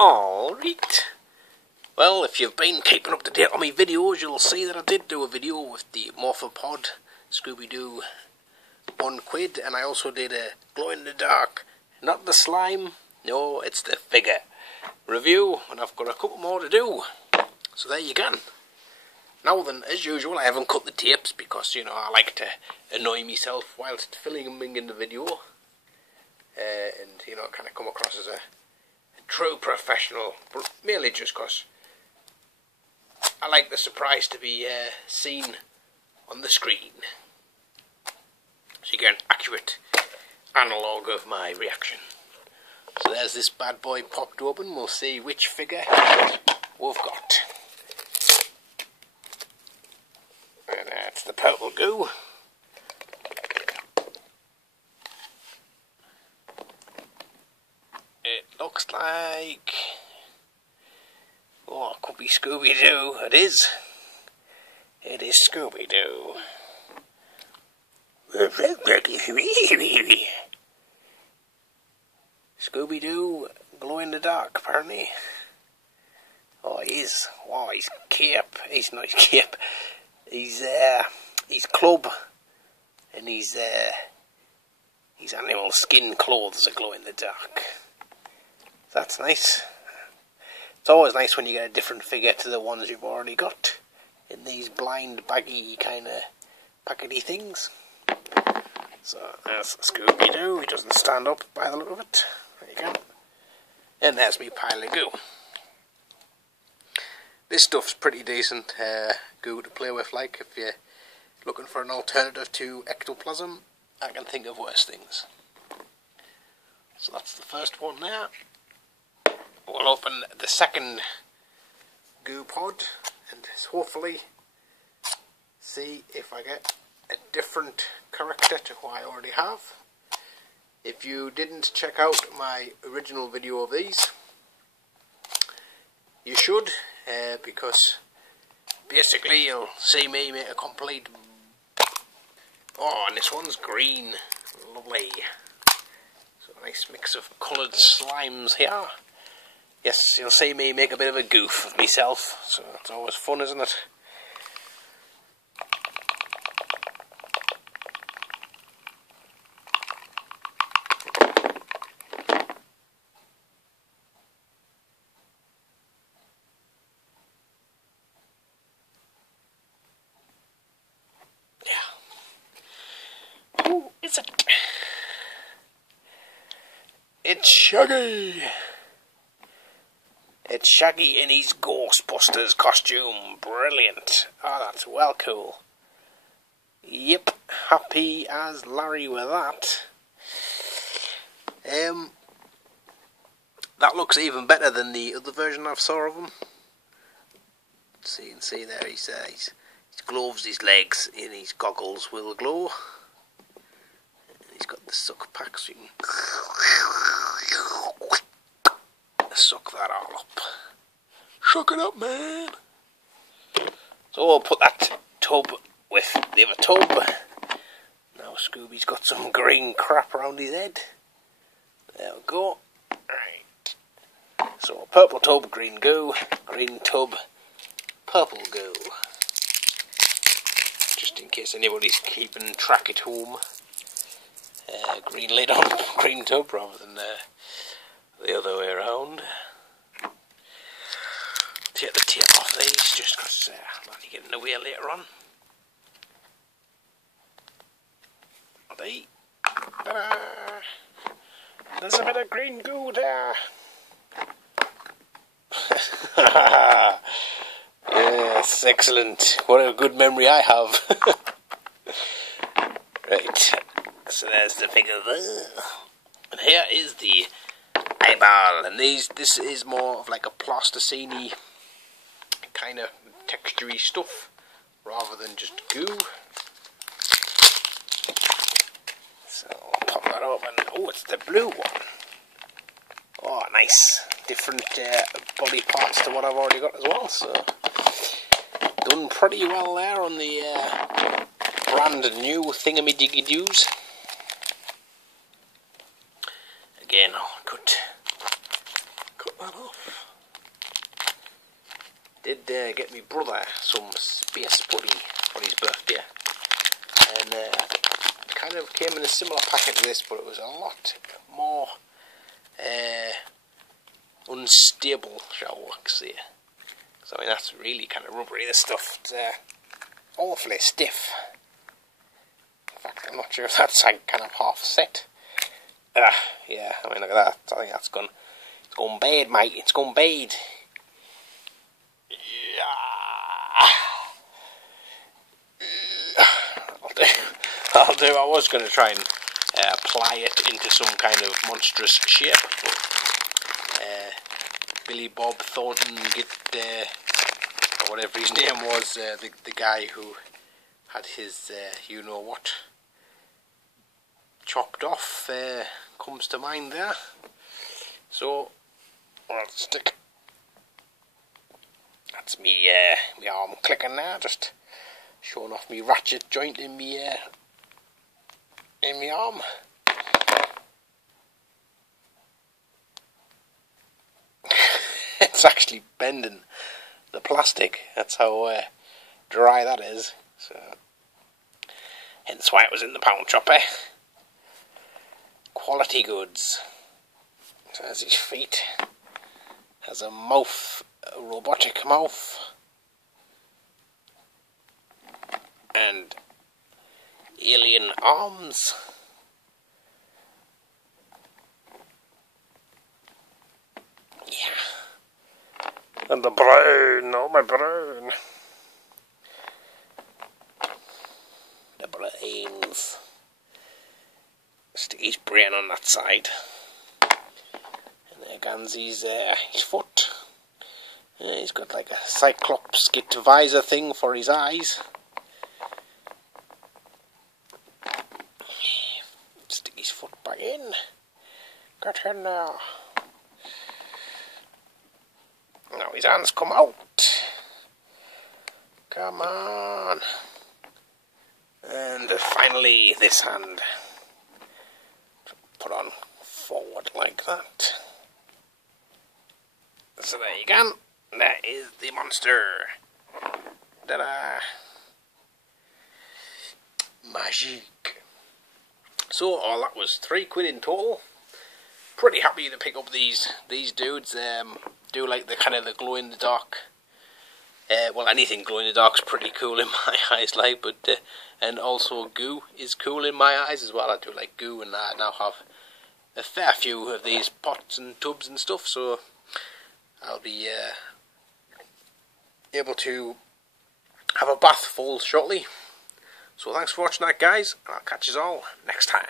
Alright. Well, if you've been keeping up to date on my videos, you'll see that I did do a video with the Morphopod Scooby-Doo £1, and I also did a glow-in-the-dark, not the slime, no, it's the figure review, and I've got a couple more to do. So there you go. Now then, as usual, I haven't cut the tapes because, you know, I like to annoy myself whilst filming in the video. And, you know, kind of come across as a true professional, but mainly just because I like the surprise to be seen on the screen. So you get an accurate analogue of my reaction. So there's this bad boy popped open. We'll see which figure we've got. And that's the purple goo. It looks like... oh, it could be Scooby-Doo. It is. It is Scooby-Doo. Scooby-Doo, glow-in-the-dark, apparently. Oh, he's cape. He's not cape. He's club, and his animal skin clothes are glow-in-the-dark. That's nice. It's always nice when you get a different figure to the ones you've already got in these blind, baggy kind of packety things. So there's Scooby-Doo. He doesn't stand up by the look of it. There you go. And there's me pile of goo. This stuff's pretty decent goo to play with. Like, if you're looking for an alternative to ectoplasm, I can think of worse things. So that's the first one there. We'll open the second goo pod and hopefully see if I get a different character to what I already have. If you didn't check out my original video of these, you should, because basically you'll see me make a complete... oh, and this one's green. Lovely. So a nice mix of coloured slimes here. Yes, you'll see me make a bit of a goof of myself, so it's always fun, isn't it? Yeah. Who is it? It's Shaggy! It's Shaggy in his Ghostbusters costume. Brilliant. Oh, that's well cool. Yep, happy as Larry with that. That looks even better than the other version I saw of him. So you can see there, his gloves, his legs, and his goggles will glow. And he's got the suck pack, so you can suck that all up. Suck it up, man. So we'll put that tub with the other tub. Now Scooby's got some green crap around his head. There we go. Right. So purple tub, green goo. Green tub, purple goo. Just in case anybody's keeping track at home. Green lid on green tub rather than the other way around. Take the tape off these just because I might get in the way later on. Ta-da! There's a bit of green goo there. Yes, excellent. What a good memory I have. Right, so there's the figure there. And here is the eyeball, and this is more of like a plasticine-y kind of texture-y stuff rather than just goo. So I'll pop that open. Oh, it's the blue one. Oh, nice. Different body parts to what I've already got as well. So done pretty well there on the brand new thingamajiggy-doos. Again, I'll cut that that off. Did get me brother some space putty for his birthday, and kind of came in a similar packet to this, but it was a lot more unstable, shall we say. So I mean, that's really kind of rubbery, this stuff. It's awfully stiff. In fact, I'm not sure if that's like kind of half set. Yeah, I mean, look at that. I think that's gone. It's gone bad, mate. It's gone bad. Yeah. I'll do. I was going to try and apply it into some kind of monstrous shape, but Billy Bob Thornton, or whatever his name was, the guy who had his you know what chopped off, comes to mind there. So I'll stick. That's me arm clicking there, just showing off me ratchet joint in me arm. It's actually bending the plastic. That's how dry that is. So hence why it was in the pound shop, eh? Quality goods. So there's his feet. Has a mouth, a robotic mouth, and alien arms. Yeah. And the brain, oh my brain. The brains. Stick his brain on that side. And there goes his foot. Yeah, he's got like a Cyclops skit visor thing for his eyes. Stick his foot back in. Get in there. Now his hands come out. Come on. And finally this hand. Put on forward like that. So there you go. That is the monster. Ta-da. Magic. So all that was £3 in total. Pretty happy to pick up these dudes. Do like the kind of the glow in the dark. Well, anything glow in the dark's pretty cool in my eyes, like. But and also goo is cool in my eyes as well. I do like goo, and I now have a fair few of these pots and tubs and stuff. So I'll be able to have a bath full shortly. So thanks for watching that, guys, and I'll catch you all next time.